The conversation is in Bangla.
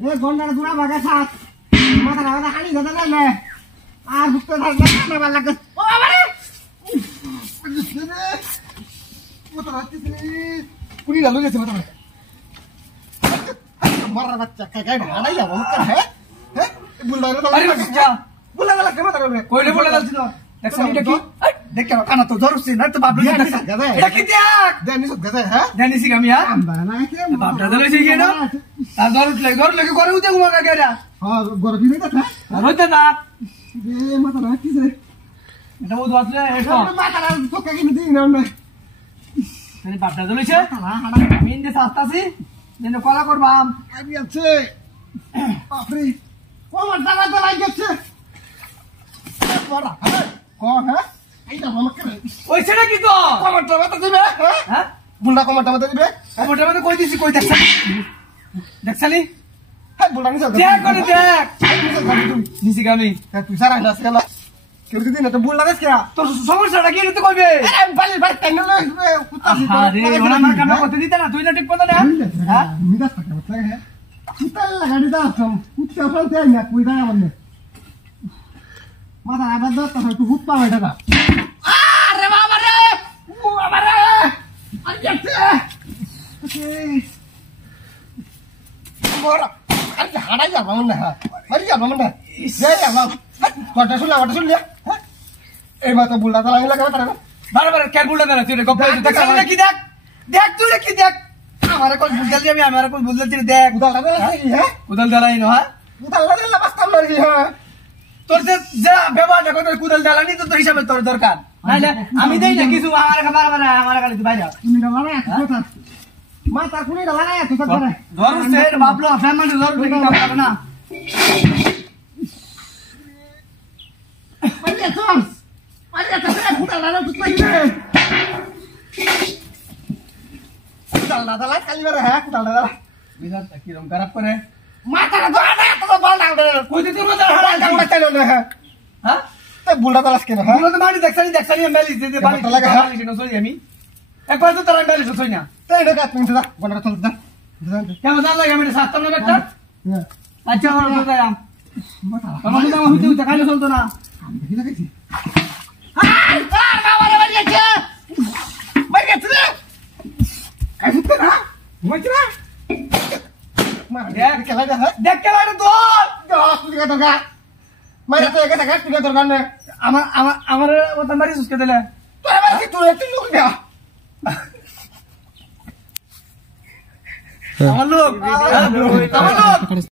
এ গন্ডার দুরা বাগা সাত মাথা লাগা হানি গদা না আর বুকতে থাকবে না ভালো লাগে ও বাবা রে মাথা রাখছিস পুরি লালু গেছে মাথা মারা বাচ্চা কাকাই হারাই যাবো মুখ হ্যাঁ হ্যাঁ বুলদা আরে বাচ্চা বুলদা লাগে মাথা রে কইলে বলে যাচ্ছিল দেখছনি এটা কি দেখ কেন কানা তো ধরছি না তো বাপ এটা কি দেখ দেনি সব গদা হ্যাঁ জানিস কি আমি আর বানা কে বাপটা ধরেছি কি না আর ধর লাগে করে উঠে ঘুমা কাকেরা হ্যাঁ গর কি না আর হইতে না এ মাথা রাখছিস এটা ও দোয়াতলে এটা মাথা রাখ তো কাকি দিই না না মানে বাপটা ধরেছে আমি ইন্দে সাস্তাছি যেন কলা করবাম আমি আছে বাপরে কোমর দালা দালা গেছে পড়া হ্যাঁ কোন হ্যাঁ এইটা আমাকে ওইছে না কি তো কোমর দালা তো দিবে হ্যাঁ বুলদা কোমর দালা তো দিবে ওটা মানে কই দিছি কই দেখছালি হ্যাঁ বুলদা নিছ দেখ করে দেখ নিছি আমি তুই সারা না সেলা কেউ দিদি না তো বুলদা দেখ কে তোর সমস্যাটা কি এটা কইবে আরে বালি বালি টাইম না কুতাছি আরে ওনা আমার কাম করতে দিতে না তুই না ঠিক কথা না হ্যাঁ মিদাস টাকা বটলা হ্যাঁ কুতাল লাগাড়ি দা কুত্তা ফলতে না কুইদা আমনে মাথা আবার দাও তো তুই হুত পাবে এটা আরে বাবা রে ও বাবা রে আরে বড় আরে হাড়াই যাবা মনে হ্যাঁ মারি যাবা মনে যাই যাবা কথা শুনলে হ্যাঁ এই মাথা বুলদা দালা লাগা তারা বারবার কেন বুলটা না তুই গপ দেখ কি দেখ দেখ তুই কি দেখ আমারে কোন বুঝাল দিবি আমারে কোন বুঝাল দিবি দেখ উদাল দালা হ্যাঁ কুদাল দালাই না হ্যাঁ উদাল দালা বাস্তাম মারি হ্যাঁ তোর যে যা ব্যবহারটা করতে কুদাল দালানি তো তোর হিসাবে তোর দরকার নাইলে আমি দেই না কিছু আমার কাছে তুই বাইরে তুমি না মারা কথা মাথা কুনি দালা না তুই করে ধর সে বাপলো ফ্যামিলি ধর কি কাম করে না পাইয়া চস পাইয়া তো উদাল দালা তুই পাইবে উদাল দালা খালি করে হ্যাঁ উদাল দালা বিধানটা কি রকম খারাপ করে মাথা না দালা তো বল দাও কই দিতে মজা হারা দালা চাইলো না হ্যাঁ হ্যাঁ এ বুলদা দালা কেন হ্যাঁ বলো তো মানি দেখছানি মেলি দিতে বাড়ি লাগা হালি কেন সই আমি একবার তো তারা মেলি সই না এই ঢাকা তুমি দা বড় চল দা কেমন জানা লাগে আমি সাতটা না একটা হ্যাঁ আচ্ছা আমার তো যাই মাথা আমার তো হইতে হইতে কাইলে চলতো না আমি দেখি দেখি আই আর বাবা রে বাড়িয়েছে বাড়িয়েছে রে কাইতে না মইছে না মার দেখ খেলা দে দেখ কে বাইরে তোর দশ টাকা টাকা মারে তো 1 টাকা টাকা দরকার নেই আমার ওটা মারি সুস্কে দিলে তোরা বাকি তুই একটু লোক দে আমার লোক